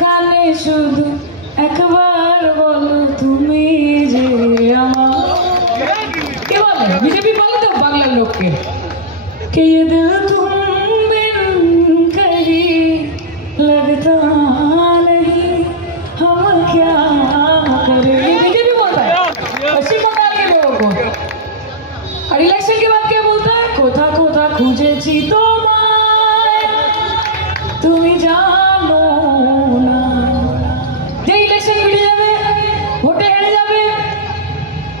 কানে শুধু একবার বলো তুমি যে আমার। কে বলে? বিজেপি বলে তো বাংলার লোককে, কে ये दिल तुम बिन कहीं लगता नहीं हम क्या करें। बीजेपी बोलता है पश्चिम बंगाल के लोगों को। और इलेक्शन के बाद क्या बोलता है? कोथा कोथा খুঁজেছি তোমায় তুমি জানো না। যে ইলেকশন মিটে যাবে, ভোটে হেরে যাবে,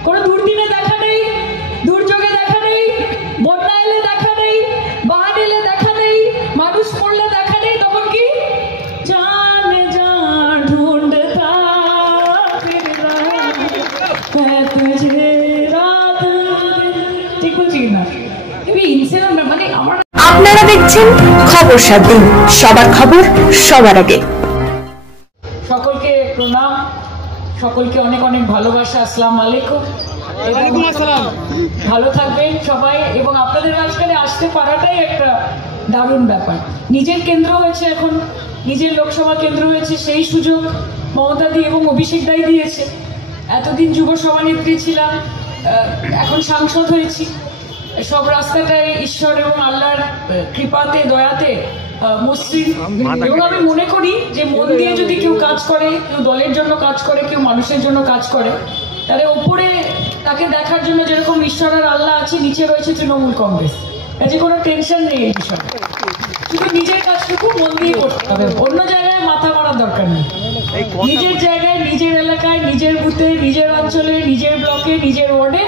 কোনো দুর্দিনে দেখা নেই, দুর্যোগে দেখা নেই, বন্যা এলে দেখা নেই, বান এলে দেখা নেই, মানুষ পড়লে দেখা নেই, তখন কি জানে যা ঢুंढता फिरना मैं तुझे रात ঠিক বলছি না? মানে আপনারা দেখছেন খবর 7 দিন, সবার খবর সবার আগে। সকলকে প্রণাম, সকলকে অনেক অনেক ভালোবাসা। আসসালামু আলাইকুম। ভালো থাকবেন সবাই। এবং আপনাদের মাঝখানে আসতে পারাটাই একটা দারুণ ব্যাপার। নিজের কেন্দ্র হয়েছে, এখন নিজের লোকসভা কেন্দ্র হয়েছে, সেই সুযোগ মমতাদি এবং অভিষেক দাই দিয়েছে। এতদিন যুব সভানেত্রী ছিলাম, এখন সাংসদ হয়েছি। সব রাস্তাটাই ঈশ্বর এবং আল্লাহর কৃপাতে দয়াতে মসৃণ। এবং আমি মনে করি যে মন দিয়ে যদি কেউ কাজ করে, কেউ দলের জন্য কাজ করে, কেউ মানুষের জন্য কাজ করে, তাহলে ওপরে তাকে দেখার জন্য যেরকম ঈশ্বর আর আল্লাহ আছে, নিচে রয়েছে তৃণমূল কংগ্রেস। কাজে কোনো টেনশন নেই এই বিষয়ে। শুধু নিজের কাজটুকু মন দিয়ে করতে হবে, অন্য জায়গায় মাথা মারার দরকার নেই। নিজের জায়গায়, নিজের এলাকায়, নিজের বুথে, নিজের অঞ্চলে, নিজের ব্লকে, নিজের ওয়ার্ডে,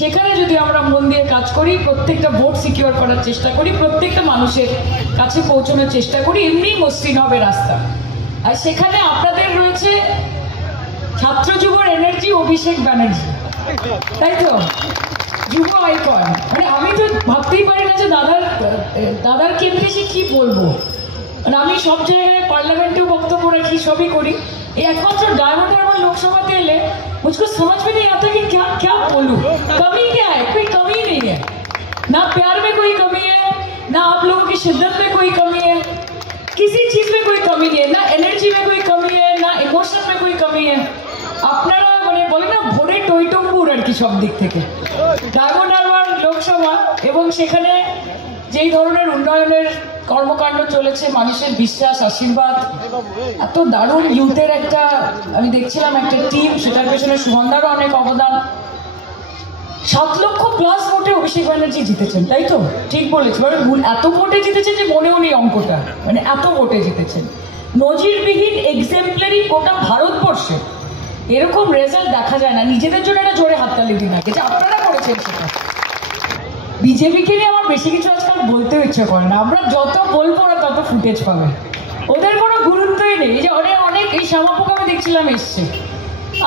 সেখানে যদি আমরা মন দিয়ে কাজ করি, প্রত্যেকটা ভোট সিকিউর করার চেষ্টা করি, প্রত্যেকটা মানুষের কাছে পৌঁছানোর চেষ্টা করি, এমনি মসৃণ হবে রাস্তা। আর সেখানে আপনাদের রয়েছে ছাত্র যুবর এনার্জি অভিষেক ব্যানার্জি, তাই তো? যুব আইকন। মানে আমি তো ভাবতেই পারি না যে দাদার কেন্দ্রে সে কি বলবো। মানে আমি সব জায়গায় পার্লামেন্টেও বক্তব্য রাখি, সবই করি। এই একমাত্র डायमंड हार्बर लोकसभा ले मुझको समझ में नहीं आता कि क्या क्या बोलूं। कमी क्या है? कोई कमी नहीं है, ना प्यार में कोई कमी है, ना आप लोगों की शिद्दत में कोई कमी है, किसी चीज में कोई कमी नहीं है, ना एनर्जी में कोई कमी है, ना इमोशन में कोई कमी है। আপনারা মানে বলে না ভোরে টইটম্বুর আর কি সব দিক থেকে। ডায়মন্ড হারবার লোকসভা এবং সেখানে যেই ধরনের উন্নয়নের কর্মকাণ্ড চলেছে, মানুষের বিশ্বাস, আশীর্বাদ, এত দারুণ ইউথের একটা আমি দেখছিলাম একটা টিম, সেটার পেছনে সুগন্ধারও অনেক অবদান। 7 লক্ষ প্লাস ভোটে অভিষেক ব্যানার্জি জিতেছেন, তাই তো? ঠিক বলেছি। এত ভোটে জিতেছেন যে মনেও নেই অঙ্কটা, মানে এত ভোটে জিতেছেন। নজিরবিহীন, এক্সেম্পলারি গোটা ভারতবর্ষে এরকম রেজাল্ট দেখা যায় না। নিজেদের জন্য একটা জোরে হাততালি দিন আগে যে আপনারা করেছেন সেটা। বিজেপিকে নিয়ে আমার বেশি কিছু আজকাল বলতেও ইচ্ছা করে না। আমরা যত বলবো ওরা তত ফুটেজ পাবে, ওদের কোনো গুরুত্বই নেই। এই যে অনেক এই শ্যামাপোকা আমি দেখছিলাম এসছে,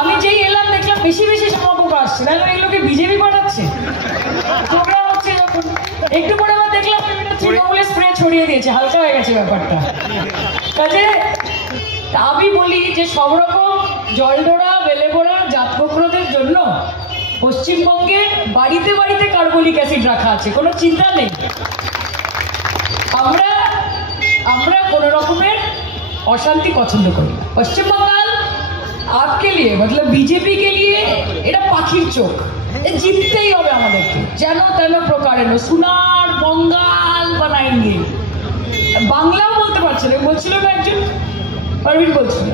আমি যেই এলাম দেখলাম বেশি বেশি শ্যামাপোকা আসছে। তাহলে এইগুলোকে বিজেপি পাঠাচ্ছে, প্রোগ্রাম হচ্ছে যখন একটু পরে আবার দেখলাম তৃণমূলের স্প্রে ছড়িয়ে দিয়েছে, হালকা হয়ে গেছে ব্যাপারটা। কাজে আমি বলি যে সব রকম জলডোরা বেলেগোড়া জাতকোকরদের জন্য পশ্চিমবঙ্গে বাড়িতে বাড়িতে কার্বলিক অ্যাসিড রাখা আছে, কোনো চিন্তা নেই। আমরা কোনো রকমের অশান্তি পছন্দ করি না। পশ্চিম बंगाल आपके लिए मतलब बीजेपी के लिए এটা পাখির চোখ, জিততেই হবে আমাদেরকে যেন তেন প্রকারে। সোনার বঙ্গাল বানাएंगे। বাংলাও বলতে পারছে না, বলছিল না একজন, পারভিন বলছিল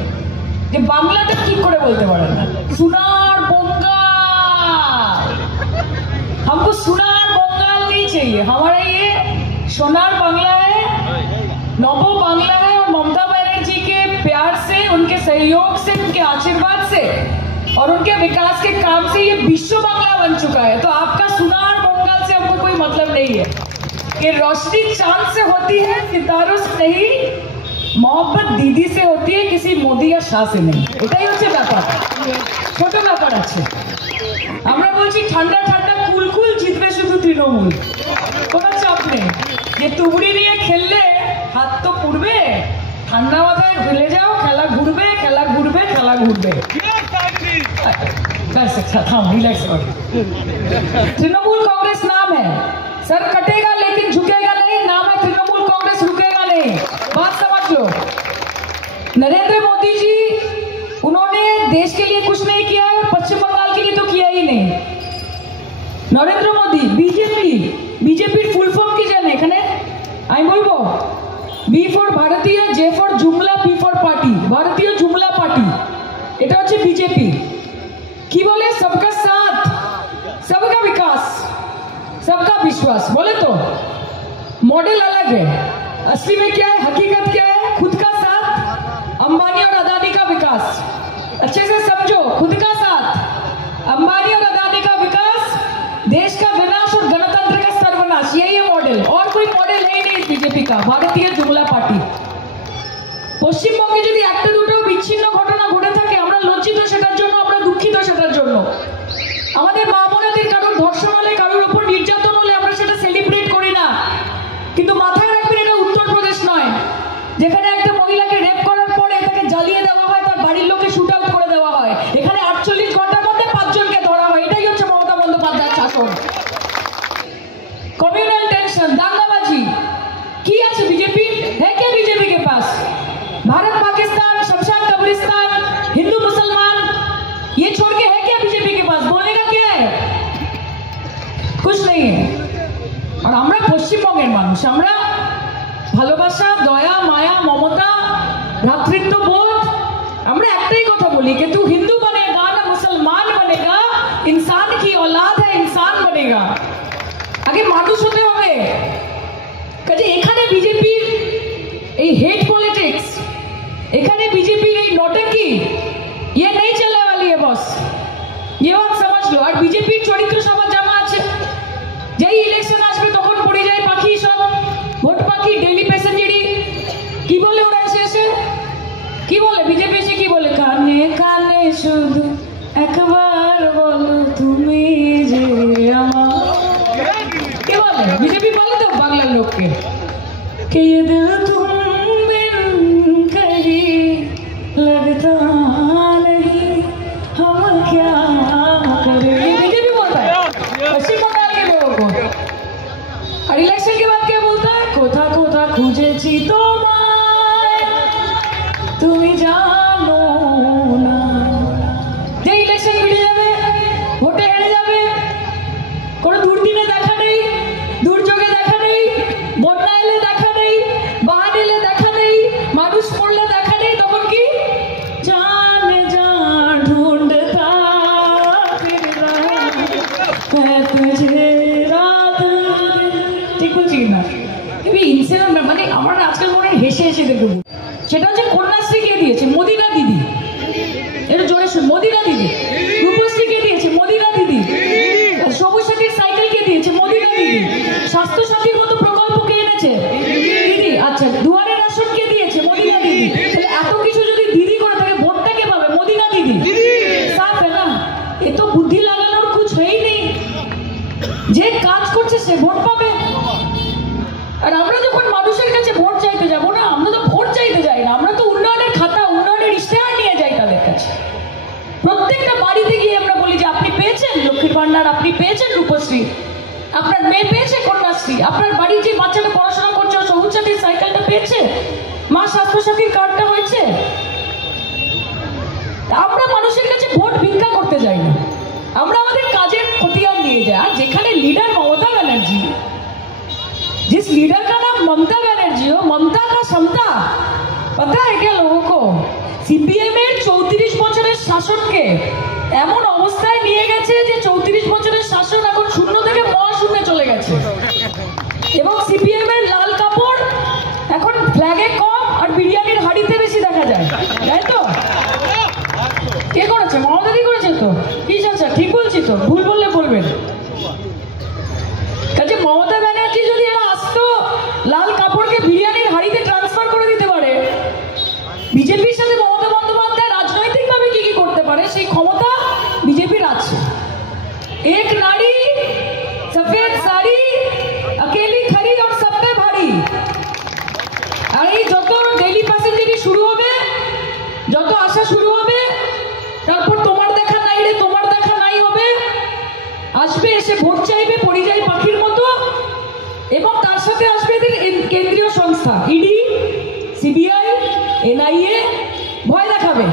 যে বাংলাটা ঠিক করে বলতে পারেন না। সোনার बंगाल, हमको सोनार बंगाल नहीं चाहिए, हमारा ये सोनार बांग्ला है, नवो बांग्ला है। और ममता बनर्जी के प्यार से, उनके सहयोग से, उनके आशीर्वाद से और उनके विकास के काम से ये विश्व बांग्ला बन चुका है। तो आपका सोनार बंगाल से हमको कोई मतलब नहीं है। ये रोशनी चांद से होती है, सितारों से नहीं, मोहब्बत दीदी से होती है, किसी मोदी या शाह से नहीं। এটাই হচ্ছে ব্যাপার, ছোট ব্যাপার আছে। আমরা বলছি ঠান্ডা ঠান্ডা কুলকুল জিতবে শুধু তৃণমূল, কোনো চাপ নেই। যে তুবড়ি নিয়ে খেললে হাত তো পুড়বে, ঠান্ডা মাথায় ভুলে যাও, খেলা ঘুরবে খেলা ঘুরবে খেলা ঘুরবে। तृणमूल कांग्रेस नाम है, सर कटेगा लेकिन झुकेगा नहीं। नाम है तृणमूल कांग्रेस, रुकेगा नहीं। बात समझ लो। नरेंद्र मोदी जी, उन्होंने देश के लिए कुछ नहीं किया और पश्चिम बंगाल के लिए तो किया ही नहीं। Narendra Modi, BJP full form কি জানে এখানে? আমি বলবো, বি ফর ভারতীয়, জে ফর জুমলা, P for party, Bharatiya Jumla party, এটা হচ্ছে বিজেপি। কি বলে? सबका साथ, सबका विकास, सबका विश्वास, बोले तो मॉडल अलग है, असली में क्या है, हकीकत क्या है? खुद का साथ, अंबानी और अदानी का विकास। अच्छे से समझो, खुद का साथ, अंबानी और अदानी का विकास, देश का विनाश और गणतंत्र का सर्वनाश, यही है मॉडल। और कोई मॉडल है ही नहीं बीजेपी का, भारतीय जुमला पार्टी। পশ্চিমবঙ্গে যদি একটা দুটো বিচ্ছিন্ন ঘটনা ঘটে থাকে, আমরা লজ্জিত সেটার জন্য, আমরা দুঃখিত সেটার জন্য। আমাদের মা বোনেদের কারোর ধর্ষণ হলে, কারোর উপর নির্যাতন হলে আমরা সেটা সেলিব্রেট করি না। কিন্তু মাথায় রাখবেন, এটা উত্তরপ্রদেশ নয়, যেখানে একটা মহিলাকে রেপ করার পরে তাকে জ্বালিয়ে দেওয়া হয়, তার বাড়ির লোকে শুট আউট করে দেওয়া হয়। এখানে 48 ঘন্টার মধ্যে 5 জনকে ধরা হয়। এটাই হচ্ছে মমতা বন্দ্যোপাধ্যায়ের শাসন। कम्युनल टेंशन, दांगाबाजी की আছে बीजेपी है क्या? बीजेपी के पास भारत पाकिस्तान, शमशान कब्रिस्तान, हिंदू मुसलमान, ये छोड़ के है क्या बीजेपी के पास? बोलने का क्या है? कुछ नहीं है। और আমরা পশ্চিমবঙ্গের মানুষ, আমরা ভালোবাসা, দয়া, মায়া, মমতা, ভ্রাতৃত্ববোধ, আমরা একটাই কথা বলি कि तू हिंदू बनेगा ना मुसलमान बनेगा, इंसान की औलाद है, इंसान बनेगा। আগে মানুষ হতে হবে। কাজে এখানে বিজেপির এই হেট পলিটিক্স, এখানে বিজেপির এই নটকি, ये नहीं चलने वाली है बॉस, ये बात समझ लो। আর বিজেপির চরিত্র সবার জানা আছে, যেই ইলেকশন আসবে তখন পড়ে যায় পাখি, সব ভোট পাখি, ডেইলি প্যাসেঞ্জারি। কি বলে ওরা এসে কি বলে? বিজেপি এসে কি বলে? কানে কানে শুধু একবার বলো তুমি যে আমার। बीजेपी बोले तो बांग्ला लोग के ये दिल तुम बिन कहीं लगता नहीं, हम क्या करें? बीजेपी बोलता है पश्चिम बंगाल के लोगों को। और इलेक्शन के बाद क्या बोलता है? कोथा कोथा খুঁজেছি তোমায়, তুমি জানো না। যে ইলেকশন মিটে যাবে, ভোটে হেরে যাবে, কোনো দুর্দিনে দেখা নেই, দুর্যোগে দেখা নেই, বন্যা এলে দেখা নেই, বান এলে দেখা নেই, মানুষ মরলে দেখা নেই, তখন কি? জানে যা ঢুঁढता फिर मैं तुझे रात। ঠিক বলছি না? তুমি ইনসেন মানে আমার আজকাল মনে হেসে হেসে দেখবো। সেটা হচ্ছে কন্যাশ্রী কে দিয়েছে? মোদিনা দিদি। এটা জোরে শুন, মোদিনা দিদি। রূপশ্রী কে দিয়েছে? মোদিনা দিদি। সবুজ সাথীর সাইকেল কে দিয়েছে? মোদিনা দিদি। স্বাস্থ্য সাথীর মতো প্রকল্প কে এনেছে? দিদি। আচ্ছা, দুয়ারে রাশন কে দিয়েছে? মোদিনা দিদি। তাহলে এত কিছু যদি দিদি করে থাকে, ভোটটা কে পাবে? মোদিনা দিদি। সাফ है ना? এ তো বুদ্ধি লাগানোর कुछ হয়ই নেই, যে কাজ করছে সে ভোট পাবে। আর আমরা যখন মানুষের কাছে ভোট চাইতে যাব না, আমরা তো ভোট চাইতে যাই না, আমরা তো উন্নয়নের খাতা, উন্নয়নের ইশতেহার নিয়ে যাই তাদের কাছে। প্রত্যেকটা বাড়িতে গিয়ে আমরা বলি যে আপনি পেয়েছেন লক্ষ্মীর ভান্ডার, আপনি পেয়েছেন রূপশ্রী, আপনার মেয়ে পেয়েছে কন্যাশ্রী, আপনার বাড়ির যে বাচ্চাটা পড়াশোনা করছে সবুজ সাথীর সাইকেলটা পেয়েছে, মা স্বাস্থ্য সাথীর কার্ডটা হয়েছে। আমরা মানুষের কাছে ভোট ভিক্ষা করতে যাই না, আমরা আমাদের কাজের খতিয়ান নিয়ে যাই। আর যেখানে লিডার মমতা ব্যানার্জি, जिस लीडर का नाम ममता बनर्जी हो, ममता का क्षमता पता है क्या लोगों को? सीपीएम এর 34 বছরের শাসনকে এমন অবস্থায় নিয়ে গেছে যে 34 বছরের শাসন এখন শূন্য থেকে মহাশূন্যে চলে গেছে। এবং সিপিএম এর লাল কাপড় এখন ফ্ল্যাগে কম আর বিরিয়ানির হাড়িতে বেশি দেখা যায়, তাই তো? কে করেছে? মমতা দি করেছে তো? কি চাচা ঠিক বলছি তো? ভুল বললে বলবেন। কাজে মমতা ব্যানার্জি যদি এরা আসতো, লাল কাপড়কে বিরিয়ানির হাড়িতে ট্রান্সফার করে দিতে পারে, বিজেপির সাথে মমতা বন্দ্যোপাধ্যায় রাজনৈতিকভাবে কি কি করতে পারে সেই ক্ষমতা বিজেপির আছে। এক নারী সফেদ শাড়ি अकेली खड़ी और सब पे भारी। আর এই যত ডেইলি প্যাসেঞ্জারি শুরু হবে, যত আসা শুরু হবে, তারপর তোমার দেখা নাই রে, তোমার দেখা নাই হবে। আজ এনআইএ ভয় দেখাবে।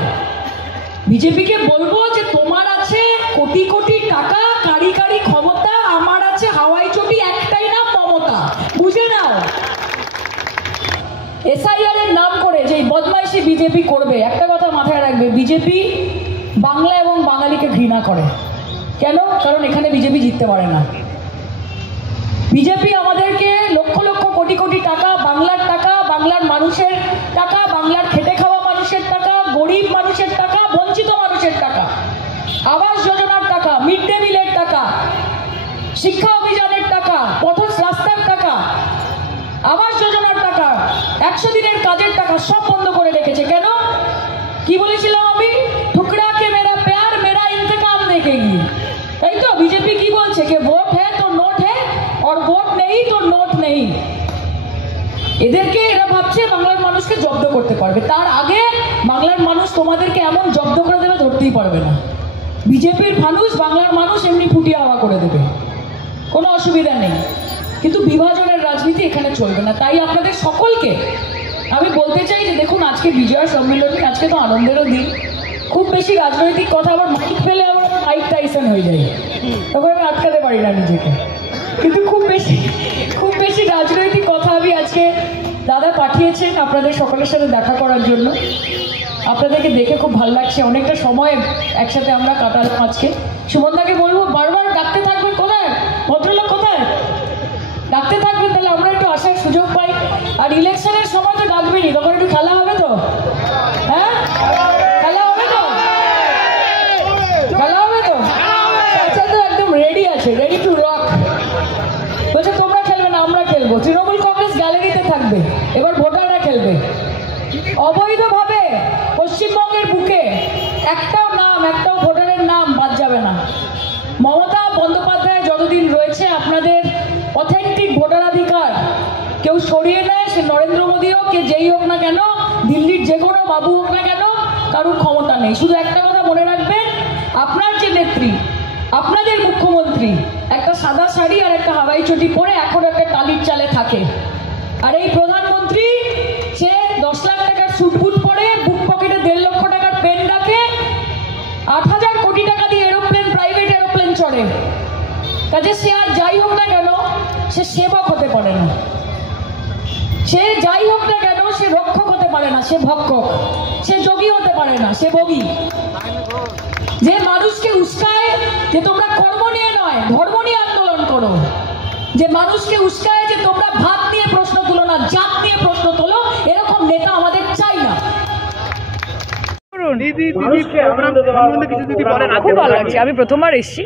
বিজেপিকে বলবো যে তোমার আছে কোটি কোটি টাকা, কারিগরি ক্ষমতা, আমার আছে হাওয়াই চটি, একটাই নাম মমতা, বুঝে নাও। এসআইআর এর নাম করে যে বদমাইশি বিজেপি করবে, একটা কথা মাথায় রাখবে, বিজেপি বাংলা এবং বাঙালিকে ঘৃণা করে। কেন? কারণ এখানে বিজেপি জিততে পারে না। বিজেপি আমাদেরকে লক্ষ লক্ষ কোটি কোটি টাকা, বাংলার টাকা, বাংলার মানুষের টাকা, বাংলার খেটে খাওয়া মানুষের টাকা, গরিব মানুষের টাকা, বঞ্চিত মানুষের টাকা, আবাস যোজনার টাকা, মিড ডে মিলের টাকা, শিক্ষা অভিযানের টাকা, পথ রাস্তার টাকা, আবাস যোজনার টাকা, 100 দিনের কাজের টাকা সব বন্ধ করে রেখেছে। কেন? কি বলেছিলাম আমি? ঠুকরা কে মেরা প্যার, মেরা ইন্তকাম দেখেগি। তাই তো বিজেপি কি বলছে? কে ভোট হ্যাঁ তো নোট হ্যাঁ, और वोट नहीं तो নোট নেই। এদেরকে এরা ভাবছে বাংলার মানুষকে জব্দ করতে পারবে, তার আগে বাংলার মানুষ তোমাদেরকে এমন জব্দ করে দেবে ধরতেই পারবে না। বিজেপির মানুষ, বাংলার মানুষ এমনি ফুটিয়ে হাওয়া করে দেবে, কোনো অসুবিধা নেই। কিন্তু বিভাজনের রাজনীতি এখানে চলবে না। তাই আপনাদের সকলকে আমি বলতে চাই যে দেখুন, আজকে বিজয়া সম্মেলনী, আজকে তো আনন্দেরও দিন। খুব বেশি রাজনৈতিক কথা আবার মাইক ফেলে আবার মাইক টাইসন হয়ে যায়, তখন আমি আটকাতে পারি না নিজেকে। কিন্তু খুব বেশি রাজনৈতিক কথা আমি আজকে দাদা পাঠিয়েছেন আপনাদের সকলের সাথে দেখা করার জন্য। আপনাদেরকে দেখে খুব ভালো লাগছে, অনেকটা সময় একসাথে আমরা কাটালাম আজকে। সুমনদাকে বলবো বারবার ডাকতে থাকবেন, কোথায় ভদ্রলোক, কোথায় ডাকতে থাকবেন, তাহলে আমরা একটু আসার সুযোগ পাই। আর ইলেকশনের সময় তো ডাকবেনই, তখন একটু খেলা হবে তো, হ্যাঁ খেলা হবে তো, খেলা হবে তো। আচ্ছা, তো একদম রেডি আছে, রেডি টু রক। বলছে তোমরা খেলবে না, আমরা খেলবো। তৃণমূল কংগ্রেস গ্যালারিতে থাকবে, এবার ভোটাররা খেলবে। অবৈধভাবে পশ্চিমবঙ্গের বুকে একটাও ভোটারের নাম বাদ যাবে না। মমতা বন্দ্যোপাধ্যায় যতদিন রয়েছে, আপনাদের অথেন্টিক ভোটাধিকার কেউ সরিয়ে নেয়, সে নরেন্দ্র মোদী হোক, কে যেই হোক না কেন, দিল্লির যে কোনো বাবু হোক না কেন, কারোর ক্ষমতা নেই। শুধু একটা কথা মনে রাখবেন, আপনার যে নেত্রী, আপনাদের মুখ্যমন্ত্রী একটা সাদা শাড়ি আর একটা হাওয়াই চটি পরে এখন একটা টালির চালে থাকে, আর এই প্রধানমন্ত্রী সে 10 লাখ টাকার সুটবুট পরে, বুক পকেটে 1.5 লক্ষ টাকার পেন রাখে, 8,000 কোটি টাকা দিয়ে এরোপ্লেন, প্রাইভেট এরোপ্লেন চড়ে। কাজে সে আর যাই হোক না কেন, সে সেবক হতে পারে না। সে যাই হোক না কেন, সে রক্ষক হতে পারে না, সে ভক্ষক। সে যোগী হতে পারে না, সে ভোগী। যে মানুষকে উস্কায় যে তোমরা কর্ম নিয়ে নয়, ধর্ম নিয়ে আন্দোলন করো, যে মানুষকে উস্কায় যে তোমরা ভাত নিয়ে প্রশ্ন তুলো না, জাত নিয়ে প্রশ্ন তোলো, এরকম নেতা আমাদের চাই না। খুব ভালো লাগছে, আমি প্রথমবার এসেছি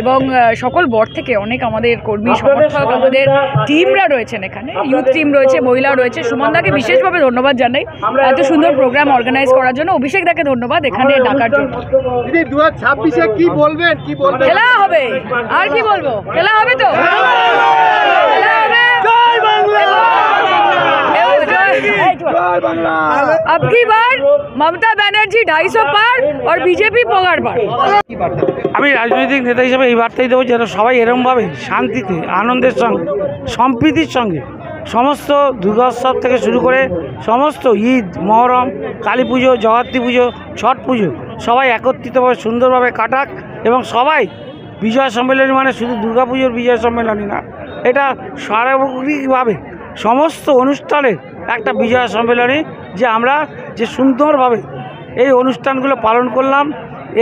এবং সকল বর থেকে অনেক আমাদের কর্মী সমর্থক, আমাদের টিমরা রয়েছেন, এখানে ইউথ টিম রয়েছে, মহিলা রয়েছে। সুমনদাকে বিশেষভাবে ধন্যবাদ জানাই এত সুন্দর প্রোগ্রাম অর্গানাইজ করার জন্য। অভিষেক দাকে ধন্যবাদ এখানে ডাকার জন্য। 2026-এ কি বলবেন? খেলা হবে, আর কি বলবো, খেলা হবে তো, খেলা হবে। अब की बार ममता बनर्जी 250 पार और बीजेपी पगार पार। আমি রাজনৈতিক নেতা হিসেবে এই বার্তাই দেবো যেন সবাই এরমভাবে শান্তিতে, আনন্দের সঙ্গে, সম্প্রীতির সঙ্গে সমস্ত দুর্গোৎসব থেকে শুরু করে সমস্ত ঈদ, মহরম, কালী পুজো, জগদ্ধাত্রী পুজো, ছট পুজো সবাই একত্রিতভাবে সুন্দরভাবে কাটাক। এবং সবাই বিজয় সম্মেলনী মানে শুধু দুর্গাপুজোর বিজয় সম্মেলনী না, এটা সার্বজনীনভাবে সমস্ত অনুষ্ঠানের একটা বিজয় সম্মেলনী, যে আমরা যে সুন্দরভাবে এই অনুষ্ঠানগুলো পালন করলাম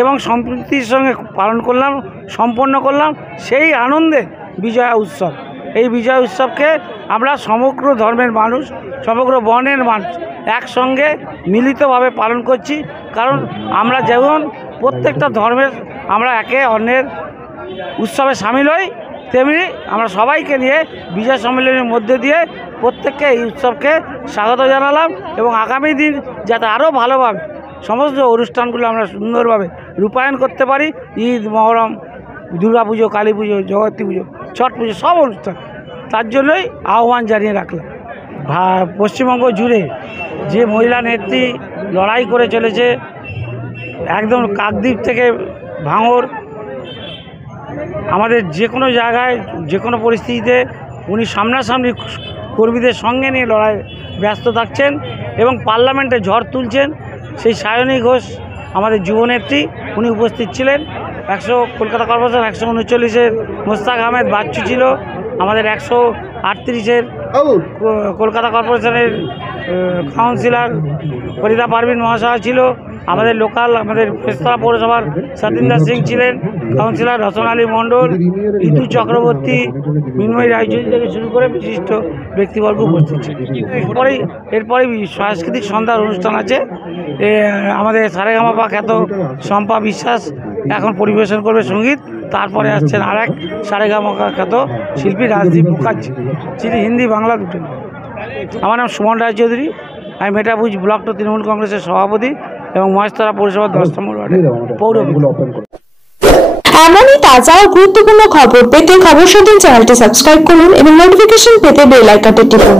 এবং সম্প্রীতির সঙ্গে পালন করলাম, সম্পন্ন করলাম, সেই আনন্দে বিজয়া উৎসব। এই বিজয় উৎসবকে আমরা সমগ্র ধর্মের মানুষ, সমগ্র বর্ণের মানুষ একসঙ্গে মিলিতভাবে পালন করছি। কারণ আমরা যেমন প্রত্যেকটা ধর্মের আমরা একে অন্যের উৎসবে সামিল হই, তেমনি আমরা সবাইকে নিয়ে বিজয় সম্মেলনের মধ্যে দিয়ে প্রত্যেককে এই উৎসবকে স্বাগত জানালাম। এবং আগামী দিন যাতে আরও ভালোভাবে সমস্ত অনুষ্ঠানগুলো আমরা সুন্দরভাবে রূপায়ণ করতে পারি, ঈদ, মহরম, দুর্গাপুজো, কালী পুজো, জগদ্ধাত্রী পুজো, ছট পুজো, সব অনুষ্ঠান, তার জন্যই আহ্বান জানিয়ে রাখলাম। পশ্চিমবঙ্গ জুড়ে যে মহিলা নেত্রী লড়াই করে চলেছে, একদম কাকদ্বীপ থেকে ভাঙড়, আমাদের যে কোনো জায়গায় যে কোনো পরিস্থিতিতে উনি সামনাসামনি কর্মীদের সঙ্গে নিয়ে ব্যস্ত থাকছেন এবং পার্লামেন্টে ঝড় তুলছেন। সেই সায়নী ঘোষ আমাদের যুবনেত্রী, উনি উপস্থিত ছিলেন। কলকাতা কর্পোরেশন 139-এর মোস্তাক আহমেদ বাচ্চু ছিল, আমাদের 138-এর কলকাতা কর্পোরেশনের কাউন্সিলর ফরিদা পারভিন মহাশয় ছিল, আমাদের লোকাল আমাদের বেস্তরা পৌরসভার সতীন্দার সিং ছিলেন, কাউন্সিলর রতন আলী মণ্ডল, ঋতু চক্রবর্তী, মিনময় রায়চৌধুরী থেকে শুরু করে বিশিষ্ট ব্যক্তিবর্গ উপস্থিত ছিল। এরপরে সাংস্কৃতিক সন্ধ্যার অনুষ্ঠান আছে। আমাদের সারেগামাপা খ্যাত শম্পা বিশ্বাস এখন পরিবেশন করবে সঙ্গীত। তারপরে আসছেন আর এক সারেগামাপা খ্যাত শিল্পী রাজদীপ মুখার্জি, যিনি হিন্দি বাংলা দুটো। আমার নাম সুমন রায়চৌধুরী, আমি মেটাভুজ ব্লক টু তৃণমূল কংগ্রেসের সভাপতি এবং মহেশতলা পৌরসভার 10 নম্বর ওয়ার্ডের পৌরপিতা। এমনই তাজা ও গুরুত্বপূর্ণ খবর পেতে খবর সাথে চ্যানেলটি সাবস্ক্রাইব করুন এবং নোটিফিকেশন পেতে বেল আইকনটি টিপুন।